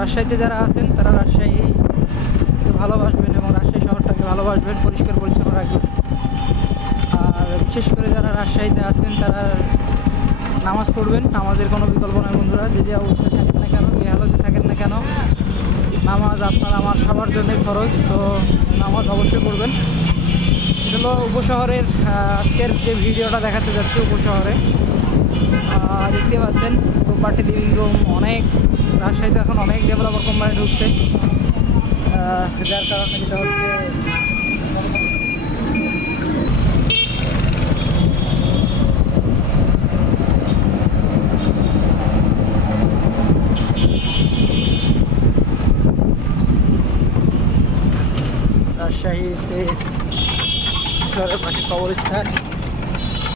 রাজশাহীতে যারা আছেন তারা রাজশাহীকে ভালোবাসবেন এবং রাজশাহী শহরটাকে ভালোবাসবেন, পরিষ্কার পরিচ্ছন্ন রাখবেন। আর বিশেষ করে যারা রাজশাহীতে আছেন তারা নামাজ পড়বেন, নামাজের কোনো বিকল্প নয় বন্ধুরা। যে অবস্থায় থাকেন না কেন, যে হালতে থাকেন না কেন, নামাজ আপনার আমার সবার জন্যই খরচ, তো নামাজ অবশ্যই পড়বেন। এটা হলো উপশহরের আজকের যে ভিডিওটা দেখাতে যাচ্ছি। উপশহরে দেখতে পাচ্ছেন প্রপার্টি লিভিং রুম অনেক, রাজশাহীতে এখন অনেক ডেভেলপার কোম্পানি ঢুকছে, যার কারণে যেটা হচ্ছে রাজশাহীতে শহরের পাশে কবরস্থান।